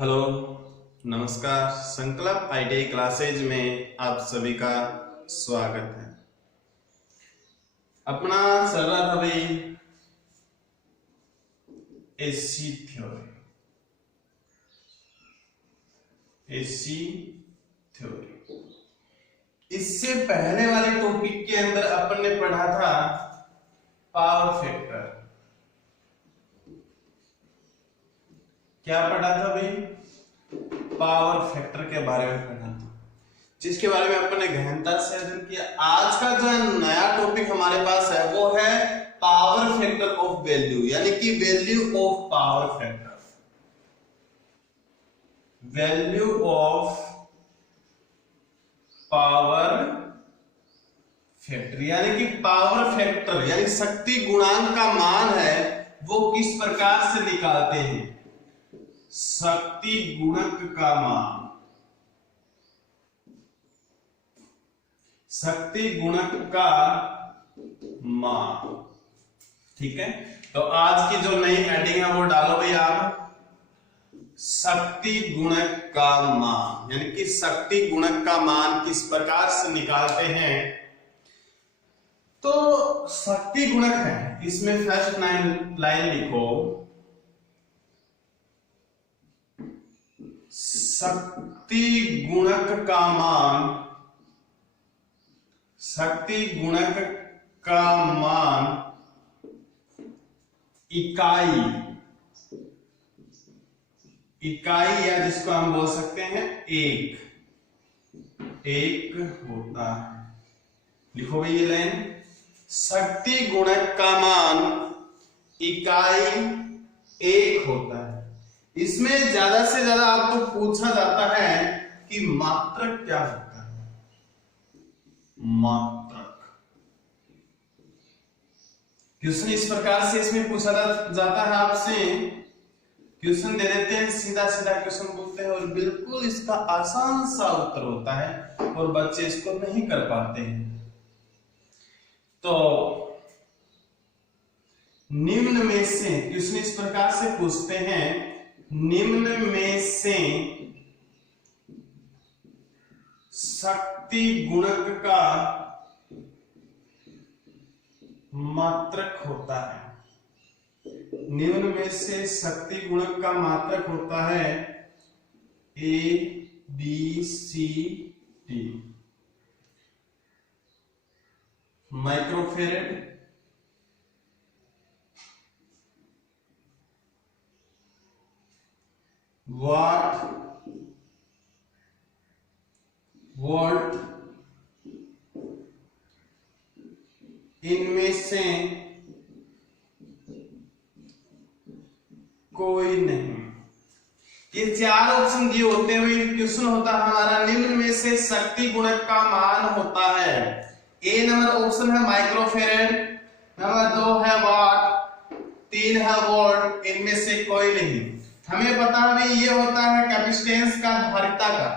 Hello, नमस्कार। संकल्प ITI classes में आप सभी का स्वागत है। अपना चल रहा था भाई एसी थ्योरी। इससे पहले वाले टॉपिक के अंदर अपन ने पढ़ा था पावर फैक्टर। क्या पढ़ा था भाई? पावर फैक्टर के बारे में पढ़ा था, जिसके बारे में अपन ने गहनता से अध्ययन किया। आज का जो नया टॉपिक हमारे पास है वो है पावर फैक्टर ऑफ वैल्यू, यानी कि value of power factor. Value of power factor यानी कि पावर फैक्टर यानी शक्ति गुणांक का मान है वो किस प्रकार से निकालते हैं। शक्ति गुणक का मान, शक्ति गुणक का मान, ठीक है। तो आज की जो नई हेडिंग है वो डालो भाई आप, शक्ति गुणक का मान, यानी कि शक्ति गुणक का मान किस प्रकार से निकालते हैं। तो शक्ति गुणक है, इसमें फर्स्ट लाइन लिखो, शक्ति गुणक का मान, शक्ति गुणक का मान इकाई या जिसको हम बोल सकते हैं एक होता है। लिखो भाई ये लाइन, शक्ति गुणक का मान इकाई एक होता है। इसमें ज्यादा से ज्यादा आपको पूछा जाता है कि मात्रक क्या होता है। मात्रक क्वेश्चन इस प्रकार से इसमें पूछा जाता है आपसे। क्वेश्चन दे देते हैं, सीधा सीधा क्वेश्चन बोलते हैं और बिल्कुल इसका आसान सा उत्तर होता है और बच्चे इसको नहीं कर पाते हैं। तो निम्न में से क्वेश्चन इस प्रकार से पूछते हैं, निम्न में से शक्ति गुणक का मात्रक होता है। निम्न में से शक्ति गुणक का मात्रक होता है A B C D. Microfarad, watt, volt, इनमें से कोई नहीं। ये चार ऑप्शन दिए होते हुए क्वेश्चन होता है हमारा, निम्न में से शक्ति गुणक का मान होता है। ए नंबर ऑप्शन है माइक्रोफेरेड, नंबर 2 है वाट, 3 है वोल्ट, इनमें से कोई नहीं। हमें पता है भाई ये होता है कैपेसिटेंस का, धारिता का।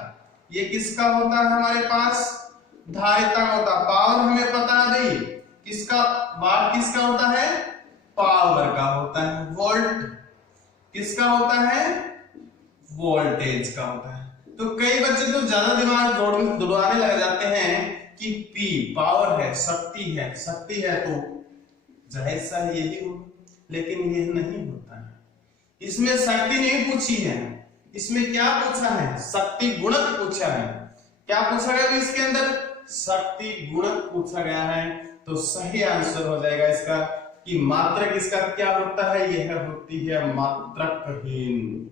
ये किसका होता है हमारे पास? धारिता का होता है। पावर हमें पता है भाई किसका, वाट किसका होता है? पावर का होता है। वोल्ट किसका होता है? वोल्टेज का होता है। तो कई बच्चे तो ज्यादा दिमाग दौड़ाने लग जाते हैं कि पी पावर है, शक्ति है, शक्ति है तो जाहिर सा यही हो, लेकिन ये नहीं होता है। इसमें शक्ति नहीं पूछी है, इसमें क्या पूछा है? शक्ति गुणक पूछा है। क्या पूछा गया इसके अंदर? शक्ति गुणक पूछा गया है। तो सही आंसर हो जाएगा इसका कि मात्रक इसका क्या होता है? यह होती है मात्रकहीन।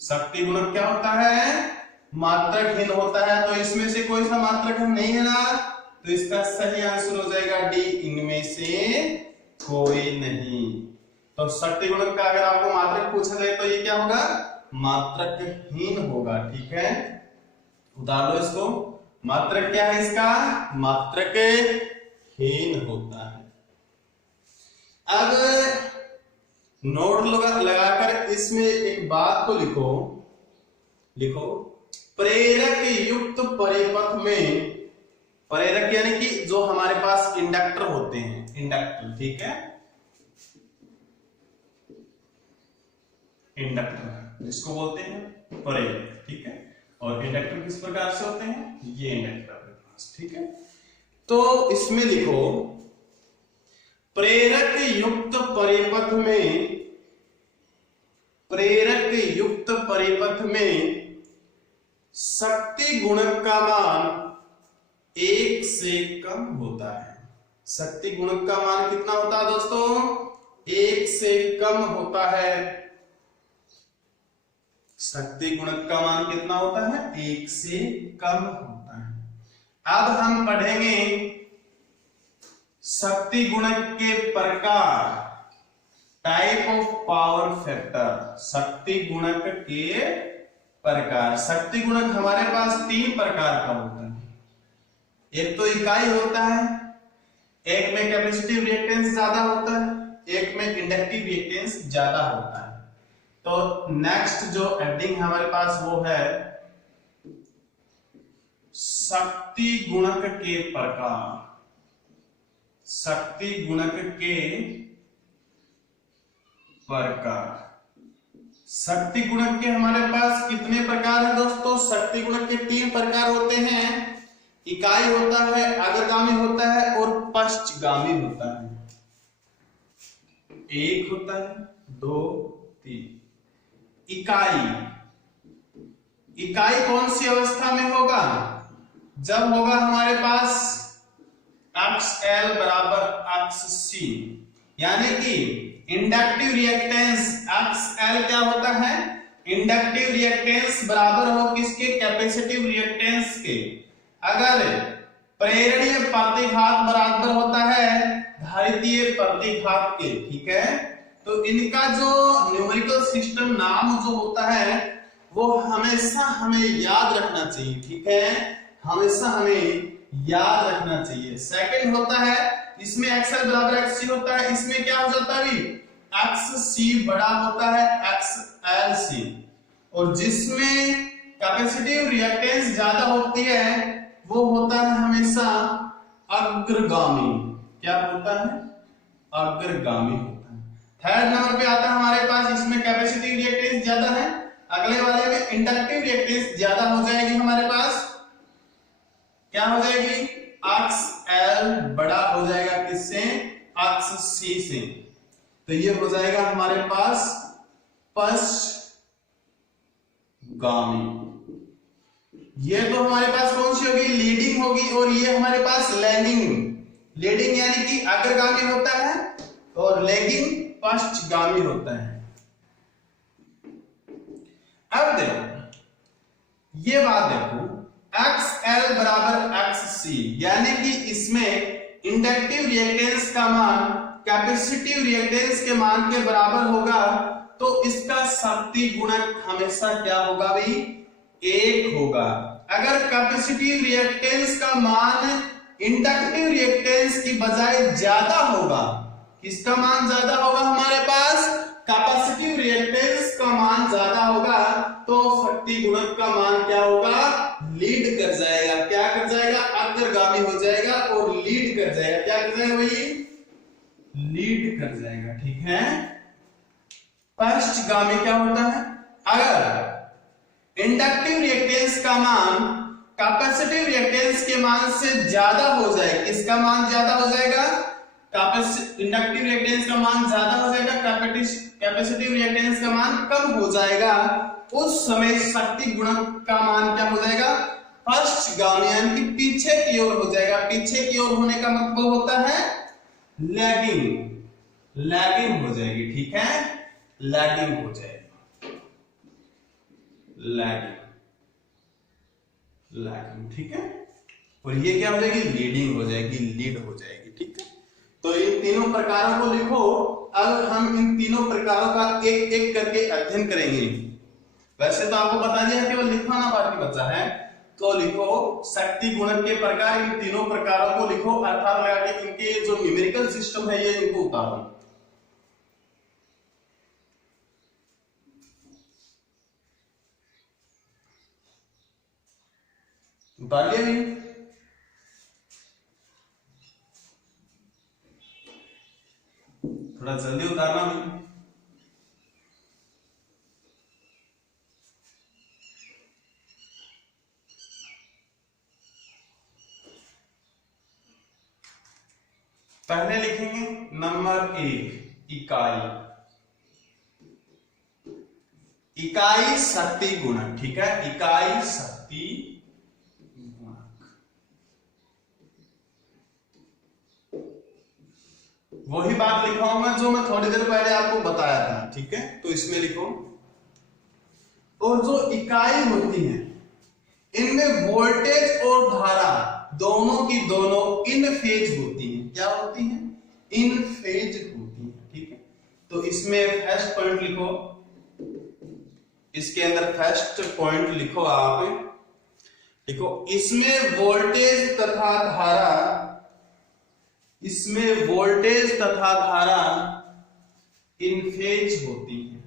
शक्ति गुणक क्या होता है? मात्रकहीन होता है। तो इसमें से कोई सा मात्रक नहीं है ना, तो इसका सही आंसर हो जाएगा डी, इनमें से कोई नहीं। तो शक्ति गुणक का अगर आपको मात्रक पूछा जाए तो ये क्या होगा? मात्रकहीन होगा, ठीक है। उतार लो इसको। मात्रक क्या है इसका? मात्रकहीन होता है। अब नोट लगाकर इसमें एक बात को लिखो, प्रेरक युक्त परिपथ में, प्रेरक यानी कि जो हमारे पास इंडक्टर होते हैं, इंडक्टर, ठीक है, इंडक्टर। जिसको बोलते हैं प्रेरक, ठीक है। और इंडक्टर किस प्रकार से होते हैं, ये इंडक्टर आपके पास, ठीक है। तो इसमें लिखो प्रेरक युक्त परिपथ में, प्रेरक युक्त परिपथ में शक्ति गुणक का मान 1 से कम होता है। शक्ति गुणक का मान कितना होता है दोस्तों, 1 से कम होता है। शक्ति गुणक का मान कितना होता है, 1 से कम होता है। अब हम पढ़ेंगे शक्ति गुणक के प्रकार, टाइप ऑफ पावर फैक्टर। शक्ति गुणक के प्रकार, शक्ति गुणक हमारे पास 3 प्रकार का होता है। एक तो इकाई होता है, एक में कैपेसिटिव रिएक्टेंस ज्यादा होता है, एक में इंडक्टिव रिएक्टेंस ज्यादा होता है। तो नेक्स्ट जो हेडिंग हमारे पास वो है शक्ति गुणक के प्रकार। शक्ति गुणक के प्रकार। शक्ति गुणक के हमारे पास कितने प्रकार हैं दोस्तों, शक्ति गुणक के 3 प्रकार होते हैं। इकाई होता है, अग्रगामी होता है और पश्चगामी होता है। 1 होता है, 2, 3। इकाई, इकाई कौन सी अवस्था में होगा, जब होगा हमारे पास अक्ष L बराबर अक्ष C, यानी कि इंडक्टिव रिएक्टेंस अक्ष L क्या होता है, इंडक्टिव रिएक्टेंस बराबर हो किसके, कैपेसिटिव रिएक्टेंस के। अगर प्रेरणीय प्रतिघात बराबर होता है धारितीय प्रतिघात के, ठीक है। तो इनका जो न्यूमेरिकल सिस्टम नाम जो होता है वो हमेशा हमें याद रखना चाहिए, ठीक है, हमेशा हमें याद रखना चाहिए। सेकंड होता है इसमें XL बराबर XC होता है, इसमें क्या हो जाता है, XC बड़ा होता है XLC। और जिसमें कैपेसिटिव रिएक्टेंस ज्यादा होती है वो होता है हमेशा अग्रगामी। क्या होता है, अग्रगामी होता है। थर्ड नंबर पे आता है हमारे पास, इसमें कैपेसिटिव रिएक्टेंस ज्यादा है, अगले वाले में इंडक्टिव रिएक्टेंस ज्यादा हो जाएगी हमारे पास। क्या हो जाएगी, अक्ष L बड़ा हो जाएगा किससे, अक्ष C से। तो ये हो जाएगा हमारे पास पश्चगामी। ये तो हमारे पास कौन सी होगी, लीडिंग होगी, और ये हमारे पास लैगिंग। लीडिंग यानी कि अग्रगामी होता है और लैगिंग पश्चगामी होता है। अब देखो ये बात देखो, XL बराबर XC, यानी कि इसमें इंडक्टिव रिएक्टेंस का मान कैपेसिटिव रिएक्टेंस के मान के बराबर होगा, तो इसका शक्ति गुणक हमेशा क्या होगा भाई, 1 होगा। अगर कैपेसिटिव रिएक्टेंस का मान इंडक्टिव रिएक्टेंस की बजाय ज्यादा होगा, किसका मान ज्यादा होगा हमारे पास, कैपेसिटिव रिएक्टेंस का मान ज्यादा होगा, तो शक्ति गुणक का मान क्या होगा, लीड कर जाएगा। क्या कर जाएगा, अग्रगामी हो जाएगा और लीड कर जाएगा। क्या कर जाएगा भाई, लीड कर जाएगा, ठीक है। पश्चगामी क्या होता है, अगर इंडक्टिव रिएक्टेंस का मान कैपेसिटिव रिएक्टेंस के मान से ज्यादा हो जाए, किसका मान ज्यादा हो जाएगा, इंडक्टिव रिएक्टेंस का मान ज्यादा हो जाएगा, कैपेसिटिव रिएक्टेंस का मान कम हो जाएगा, उस समय शक्ति गुणक का मान क्या हो जाएगा, पश्चगामी, यानी कि पीछे की ओर हो जाएगा। पीछे की ओर होने का मतलब होता है लैगिंग, लैगिंग हो जाएगी, ठीक है, लैगिंग हो जाएगी, लैगिंग, लैगिंग, ठीक है। और ये क्या हो जाएगी, लीडिंग हो जाएगी, लीड हो जाएगी, ठीक है। तो इन तीनों प्रकारों को लिखो। अब हम इन तीनों प्रकारों का एक एक करके अध्ययन करेंगे। वैसे तो आपको बता दिया केवल लिखवाना बाकी बचा है, तो लिखो शक्ति गुणक के प्रकार, इन तीनों प्रकारों को लिखो, अर्थात लगा के इनके जो न्यूमेरिकल सिस्टम है ये इनको उतारो। उतार लिया भी, थोड़ा जल्दी उतारना भी। पहले लिखेंगे नंबर 1 इकाई, इकाई शक्ति गुणक, ठीक है, इकाई शक्ति गुणक। वही बात लिखाऊंगा जो मैं थोड़ी देर पहले आपको बताया था, ठीक है। तो इसमें लिखो, और जो इकाई होती है इनमें वोल्टेज और धारा दोनों की दोनों इन फेज होती हैं। क्या होती हैं? इन फेज होती हैं, ठीक है। तो इसमें फर्स्ट पॉइंट लिखो, इसके अंदर फर्स्ट पॉइंट लिखो आप, लिखो इसमें वोल्टेज तथा धारा, इसमें वोल्टेज तथा धारा इन फेज होती है,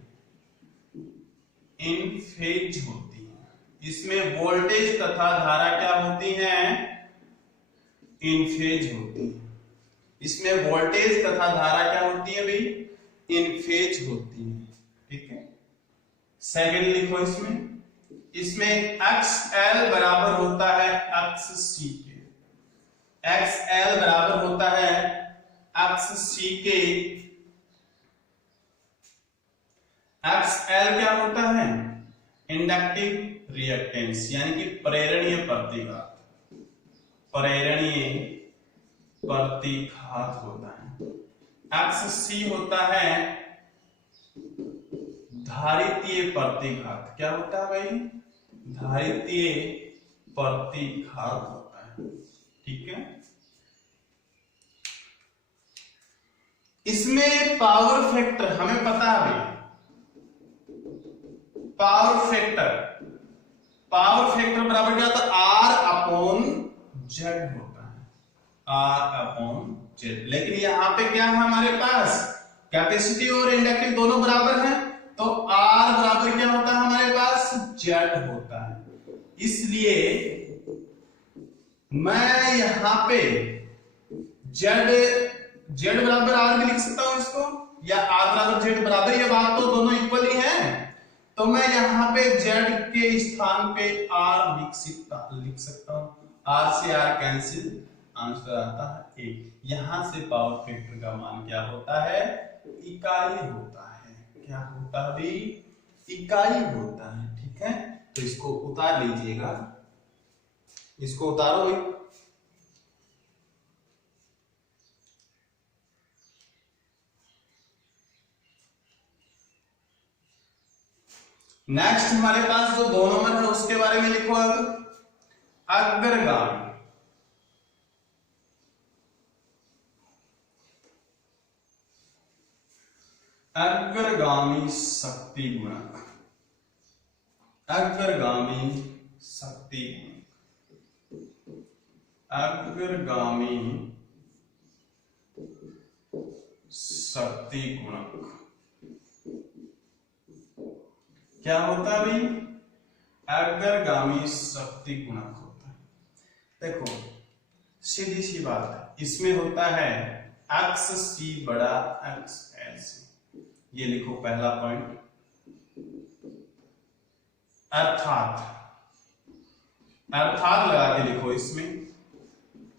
इन फेज होती है। इसमें वोल्टेज तथा धारा क्या होती हैं? इन फेज होती है। इसमें वोल्टेज तथा धारा क्या होती है भाई? इन फेज होती है, ठीक है। सेकंड लिखो इसमें XL बराबर होता है XC के, XL बराबर होता है XC के। XL क्या होता है? इंडक्टिव रिएक्टेंस, यानी कि प्रेरणीय प्रतिघात, प्रेरणीय प्रतिघात होता है। XC होता है धारितीय प्रतिघात। क्या होता है भाई? धारितीय प्रतिघात होता है, ठीक है। इसमें पावर फैक्टर हमें पता है भाई, पावर फैक्टर बराबर क्या होता है? R/Z होता है, R/Z। लेकिन यहां पे क्या है हमारे पास? कैपेसिटी और इंडक्टिव दोनों बराबर हैं, तो R बराबर क्या होता है हमारे पास? Z होता है। इसलिए मैं यहां पे Z बराबर R भी लिख सकता हूं इसको, या R बराबर Z बराबर, ये बात तो दोनों इक्वल ही है। तो मैं यहां पे Z के स्थान पे R लिख सकता हूं। R से R कैंसिल, आंसर आता है 1। यहां से पावर फैक्टर का मान क्या होता है? इकाई होता है। क्या होता है भाई? इकाई होता है, ठीक है। तो इसको उतार लीजिएगा, इसको उतारो भाई। नेक्स्ट हमारे पास जो 2 नंबर है उसके बारे में लिखो। अब अग्रगामी, अग्रगामी शक्ति गुणक, अग्रगामी शक्ति गुणक, अग्रगामी शक्ति गुणक क्या होता है भाई? अग्रगामी शक्ति गुणक होता है। देखो सीधी सी बात है, इसमें होता है XC बड़ा XL से। ये लिखो पहला पॉइंट, अर्थात लगा के लिखो, इसमें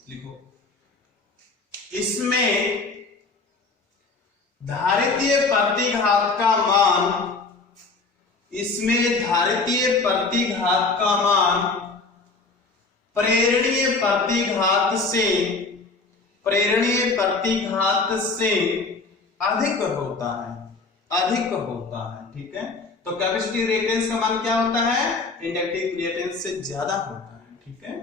लिखो, इसमें धारितीय प्रतिघात का मान, इसमें धारितीय प्रतिघात का मान प्रेरणीय प्रतिघात से अधिक होता है, ठीक है। तो कैपेसिटी रिएक्टेंस का मान क्या होता है? इंडक्टिव रिएक्टेंस से ज्यादा होता है, ठीक है।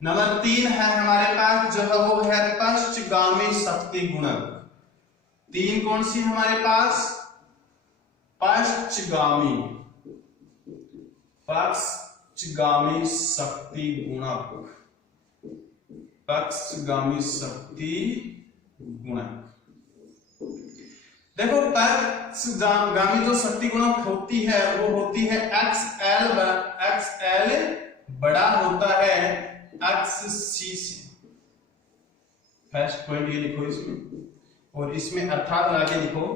नंबर 3 है हमारे पास, जो है वो है पश्चगामी शक्ति गुणक। 3 कौन सी हमारे पास? पश्चगामी शक्ति गुणक, पश्चगामी शक्ति गुणक। देखो पश्चगामी जो शक्ति गुणक होती है वो होती है XL बड़ा होता है XC से। फर्स्ट पॉइंट ये लिखो इसमें, और इसमें अर्थात लगा के लिखो,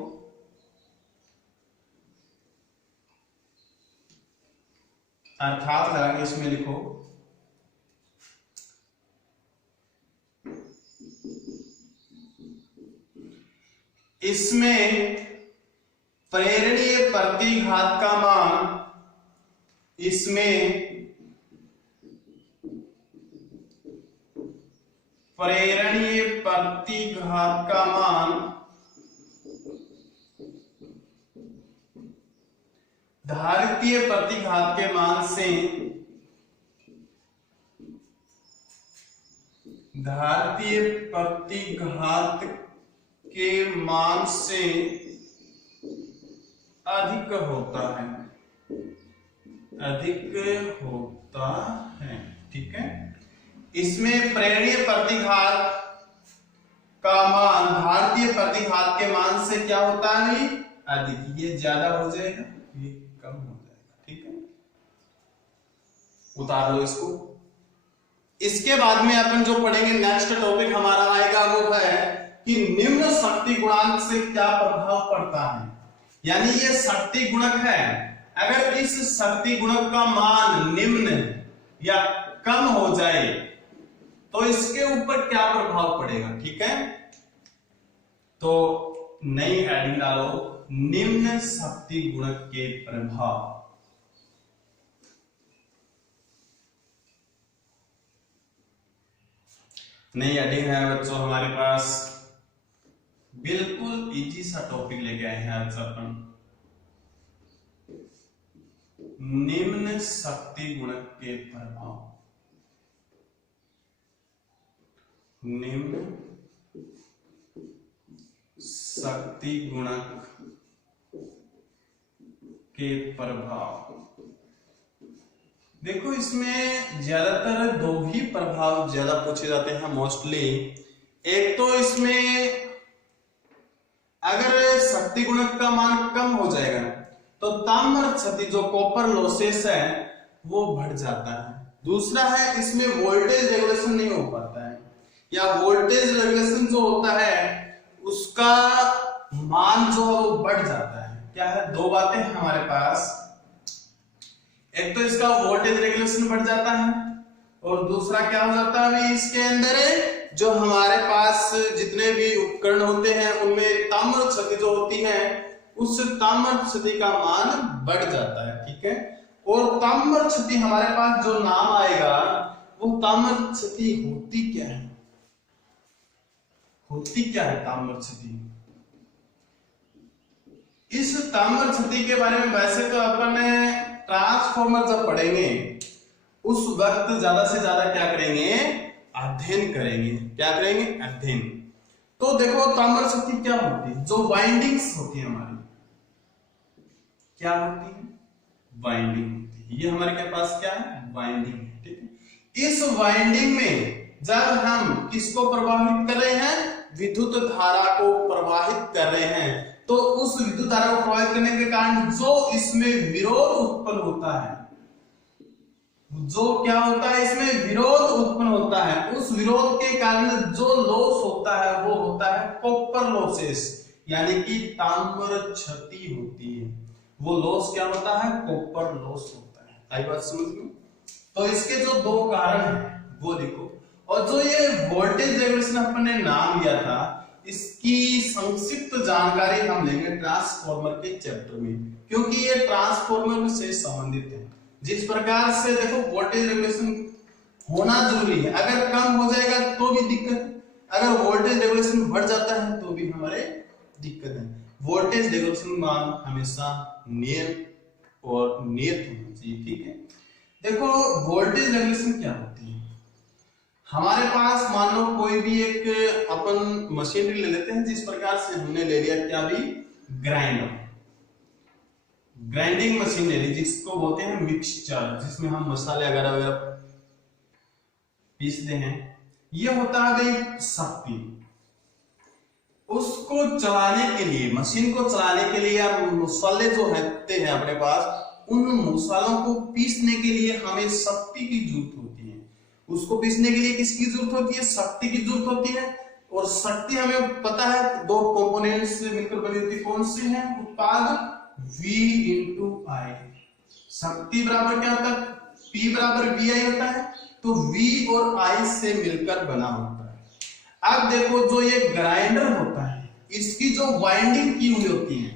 अर्थात लगा के इसमें लिखो इसमें प्रेरणीय प्रतिघात का मान, इसमें प्रेरणीय प्रतिघात का मान धारितीय प्रतिघात के मान से, धारितीय प्रतिघात के मान से अधिक होता है, अधिक होता है। ठीक है, इसमें प्रेरणीय प्रतिघात का मान धारितीय प्रतिघात के मान से क्या होता है, अधिक। ये ज्यादा हो जाएगा, ये कम हो जाएगा। ठीक है, उतार लो इसको। इसके बाद में अपन जो पढ़ेंगे, नेक्स्ट टॉपिक हमारा आएगा वो है कि निम्न शक्ति गुणांक से क्या प्रभाव पड़ता है। यानी ये शक्ति गुणक है, अगर इस शक्ति गुणक का मान निम्न या कम हो जाए तो इसके ऊपर क्या प्रभाव पड़ेगा। ठीक है, तो नई हेडिंग डालो, निम्न शक्ति गुणक के प्रभाव। नई हेडिंग है बच्चों हमारे पास, बिल्कुल इजी सा टॉपिक लेके आए हैं आज अपन, निम्न शक्ति गुणक के प्रभाव। निम्न शक्ति गुणक के प्रभाव। देखो इसमें ज्यादातर दो ही प्रभाव ज्यादा पूछे जाते हैं मोस्टली। एक तो इसमें अगर शक्ति गुणक का मान कम हो जाएगा तो ताम्र क्षति जो कॉपर लॉसेस है वो बढ़ जाता है। दूसरा है इसमें वोल्टेज रेगुलेशन नहीं हो पाता है, या वोल्टेज रेगुलेशन जो होता है उसका मान जो है वो बढ़ जाता है। क्या है, दो बातें हैं हमारे पास, एक तो इसका वोल्टेज रेगुलेशन बढ़ जाता है और दूसरा क्या हो जाता है, इसके अंदर जो हमारे पास जितने भी उपकरण होते हैं उनमें ताम्र क्षति जो होती है उस ताम्र क्षति का मान बढ़ जाता है। ठीक है, और ताम्र क्षति हमारे पास जो नाम आएगा वो ताम्र क्षति होती क्या है, होती क्या है ताम्र क्षति। इस ताम्र क्षति के बारे में वैसे तो अपन ट्रांसफॉर्मर जब पढ़ेंगे उस वक्त ज्यादा से ज्यादा क्या करेंगे, अध्ययन करेंगे। क्या करेंगे, अध्ययन। तो देखो ताम्र शक्ति क्या होती है, जो वाइंडिंग्स होती है हमारी, क्या होती है, वाइंडिंग होती है। ये हमारे के पास क्या है, वाइंडिंग है। ठीक है, इस वाइंडिंग में जब हम किसको प्रवाहित कर रहे हैं, विद्युत धारा को प्रवाहित कर रहे हैं, तो उस विद्युत धारा को प्रवाहित करने के कारण जो इसमें विरोध उत्पन्न होता है, जो क्या होता है, इसमें विरोध उत्पन्न होता है, उस विरोध के कारण जो लॉस होता है वो होता है कॉपर लॉसेस, यानी कि ताम्र क्षति होती है। वो लॉस क्या होता है, कॉपर लॉस होता है। आई बात समझ लो। तो इसके जो दो कारण हैं वो देखो, और जो ये वोल्टेज रेगुलेशन अपन ने नाम लिया था इसकी संक्षिप्त जानकारी हम लेंगे ट्रांसफॉर्मर के चैप्टर में, क्योंकि ये ट्रांसफॉर्मर से संबंधित है। जिस प्रकार से देखो वोल्टेज रेगुलेशन होना जरूरी है, अगर कम हो जाएगा तो भी दिक्कत, अगर वोल्टेज रेगुलेशन बढ़ जाता है तो भी हमारे दिक्कत है। वोल्टेज रेगुलेशन मान हमेशा नियत और नियत होना चाहिए। ठीक है, देखो वोल्टेज रेगुलेशन क्या होती है, हमारे पास मान लो कोई भी एक अपन मशीनरी ले लेते हैं, जिस प्रकार से हमने ले लिया क्या भी, ग्राइंडर, ग्राइंडिंग मशीन ले ली जिसको बोलते हैं मिक्सचर, जिसमें हम मसाले वगैरह वगैरह पीसते हैं। ये होता है भाई शक्ति। उसको चलाने के लिए, मशीन को चलाने के लिए या मसाले जो रहते हैं अपने पास, उन मसालों को पीसने के लिए हमें शक्ति की जरूरत होती है। उसको पीसने के लिए किसकी जरूरत होती है, शक्ति की जरूरत होती है। और शक्ति हमें पता है दो कंपोनेंट से मिलकर बनी होती है, कौन सी है, उत्पाद V इंटू आई। शक्ति बराबर क्या होता है, P बराबर VI होता है, तो V और I से मिलकर बना होता है। अब देखो जो ये ग्राइंडर होता है इसकी जो वाइंडिंग की हुई होती है,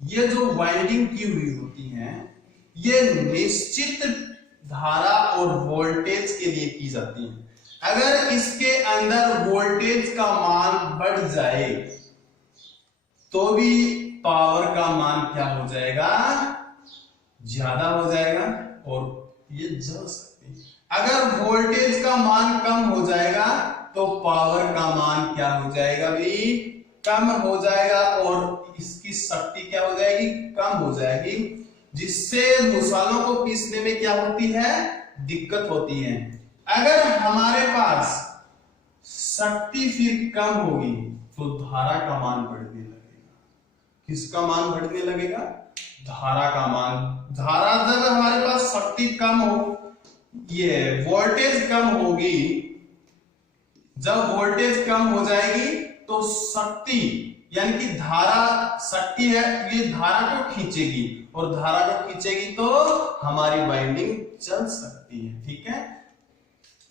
ये जो वाइंडिंग की हुई होती है, ये निश्चित धारा और वोल्टेज के लिए की जाती है। अगर इसके अंदर वोल्टेज का मान बढ़ जाए तो भी पावर का मान क्या हो जाएगा, ज्यादा हो जाएगा और ये जल सकती है। अगर वोल्टेज का मान कम हो जाएगा तो पावर का मान क्या हो जाएगा भी, कम हो जाएगा और इसकी शक्ति क्या हो जाएगी, कम हो जाएगी, जिससे मसालों को पीसने में क्या होती है, दिक्कत होती है। अगर हमारे पास शक्ति फिर कम होगी तो धारा का मान बढ़ने लगेगा। किसका मान बढ़ने लगेगा, धारा का मान। धारा जब हमारे पास शक्ति कम हो, ये वोल्टेज कम होगी, जब वोल्टेज कम हो जाएगी तो शक्ति यानी कि धारा, शक्ति है ये धारा को खींचेगी और धारा को खींचेगी तो हमारी वाइंडिंग चल सकती है। ठीक है,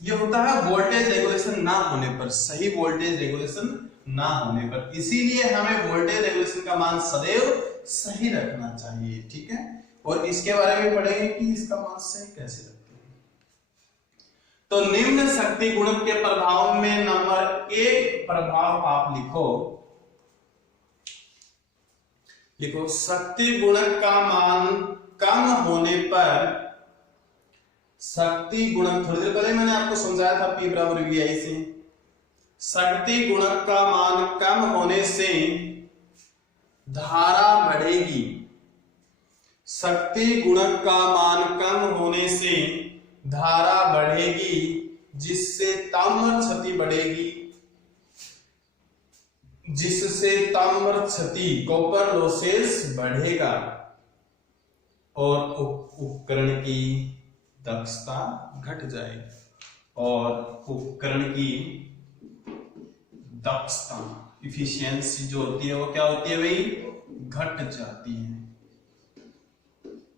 ये होता है वोल्टेज रेगुलेशन ना होने पर, सही वोल्टेज रेगुलेशन ना होने पर। इसीलिए हमें वोल्टेज रेगुलेशन का मान सदैव सही रखना चाहिए। ठीक है, और इसके बारे में पढ़ेंगे कि इसका मान सही कैसे रखते हैं। तो निम्न शक्ति गुणक के प्रभाव में नंबर 1 प्रभाव आप लिखो, शक्ति गुणक का मान कम होने पर, शक्ति गुणक थोड़ी देर पहले मैंने आपको समझाया था P बराबर VI से, शक्ति गुणक का मान कम होने से धारा बढ़ेगी। शक्ति गुणक का मान कम होने से धारा बढ़ेगी, जिससे ताम्र क्षति बढ़ेगी, जिससे ताम्र क्षति कॉपर लॉसेस बढ़ेगा और उपकरण की दक्षता घट जाएगी, और उपकरण की दक्षता इफिशियंसी जो होती है वो क्या होती है भाई, घट जाती है।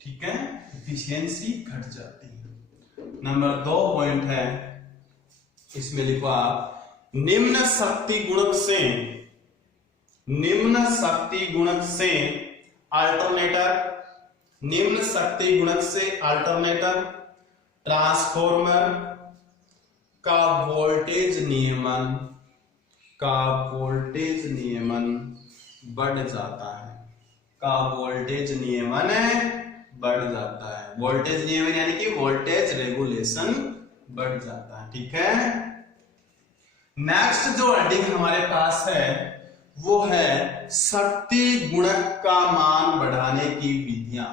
ठीक है, इफिशियंसी घट जाती है। नंबर 2 पॉइंट है, इसमें लिखो आप, निम्न शक्ति गुणक से, निम्न शक्ति गुणक से अल्टरनेटर, निम्न शक्ति गुणक से अल्टरनेटर ट्रांसफॉर्मर का वोल्टेज नियमन, का वोल्टेज नियमन बढ़ जाता है, का वोल्टेज नियमन बढ़ जाता है। वोल्टेज नियमन यानी कि वोल्टेज रेगुलेशन बढ़ जाता है। ठीक है, नेक्स्ट जो हेडिंग हमारे पास है वो है शक्ति गुणक का मान बढ़ाने की विधियां,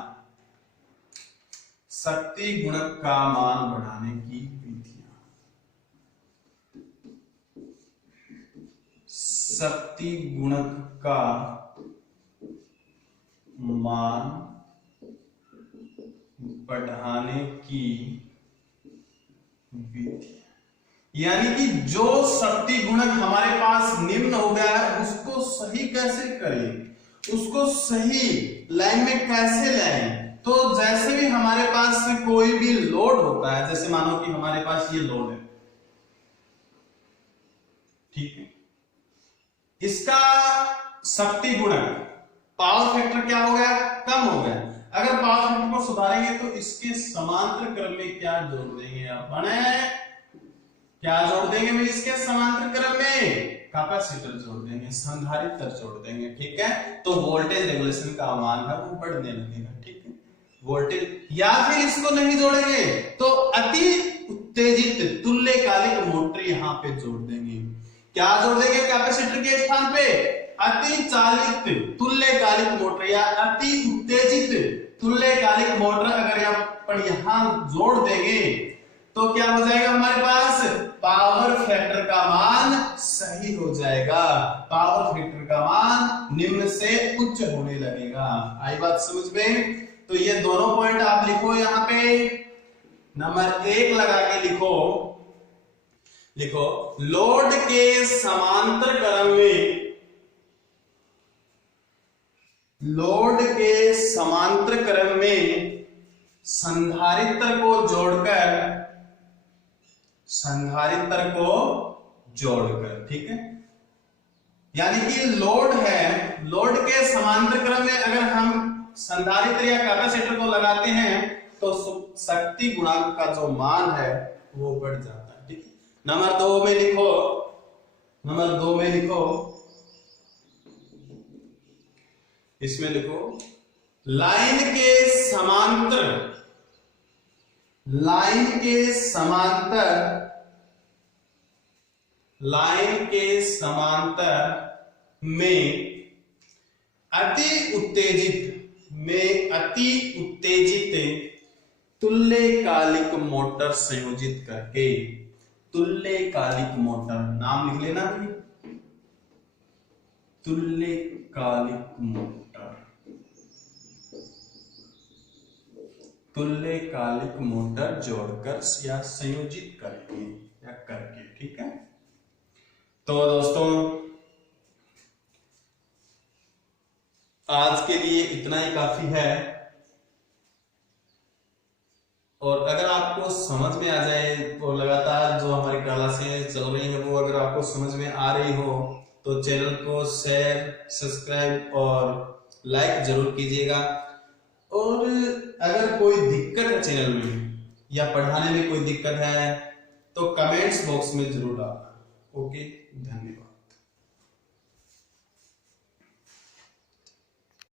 शक्ति गुणक का मान बढ़ाने की विधियां। शक्ति गुणक का मान बढ़ाने की विधि, यानी कि जो शक्ति गुणक हमारे पास निम्न हो गया है उसको सही कैसे करें, उसको सही लाइन में कैसे लाएं। तो जैसे भी हमारे पास कोई भी लोड होता है, जैसे मानो कि हमारे पास ये लोड है, ठीक है, इसका शक्ति गुणक पावर फैक्टर क्या हो गया, कम हो गया। अगर पावर फैक्टर को सुधारेंगे तो इसके समांतर क्रम में क्या जोड़ देंगे अपन, क्या जोड़ देंगे भाई, इसके समांतर क्रम में कैपेसिटर जोड़ देंगे, संधारित्र जोड़ देंगे। ठीक है, तो वोल्टेज रेगुलेशन का मान है वो बढ़ने लगेगा। ठीक है, वोल्टेज, या फिर इसको नहीं जोड़ेंगे तो अति उत्तेजित तुल्यकालिक मोटर यहां पे जोड़ देंगे। क्या जोड़ देंगे कैपेसिटर के स्थान पे, अति चालित तुल्यकालिक मोटर या अति उत्तेजित तुल्यकालिक मोटर अगर यहां जोड़ देंगे तो क्या हो जाएगा, हमारे पास पावर फैक्टर का मान सही हो जाएगा, पावर फैक्टर का मान निम्न से उच्च होने लगेगा। आई बात समझ में? तो ये दोनों पॉइंट आप लिखो, यहां पे नंबर 1 लगा के लिखो, लिखो लोड के समांतर क्रम में, लोड के समांतर क्रम में संधारित्र को जोड़कर, संधारित्र को जोड़कर, ठीक है, यानी कि लोड है, लोड के समांतर क्रम में अगर हम संधारित्र या कैपेसिटर को लगाते हैं तो शक्ति गुणांक का जो मान है वो बढ़ जाता है। ठीक है, नंबर 2 में लिखो, नंबर 2 में लिखो, इसमें लिखो लाइन के समांतर, लाइन के समांतर, लाइन के समांतर में अति उत्तेजित, में अति उत्तेजित तुल्यकालिक मोटर संयोजित करके, तुल्यकालिक मोटर नाम लिख लेना भाई, तुल्यकालिक मोटर, तुल्यकालिक मोटर जोड़कर या संयोजित करके या करके। ठीक है, तो दोस्तों आज के लिए इतना ही काफी है, और अगर आपको समझ में आ जाए तो लगातार जो हमारी क्लासें चल रही है वो अगर आपको समझ में आ रही हो तो चैनल को शेयर, सब्सक्राइब और लाइक जरूर कीजिएगा। और अगर कोई दिक्कत है चैनल में या पढ़ाने में कोई दिक्कत है तो कमेंट्स बॉक्स में जरूर डालना। ओके, धन्यवाद।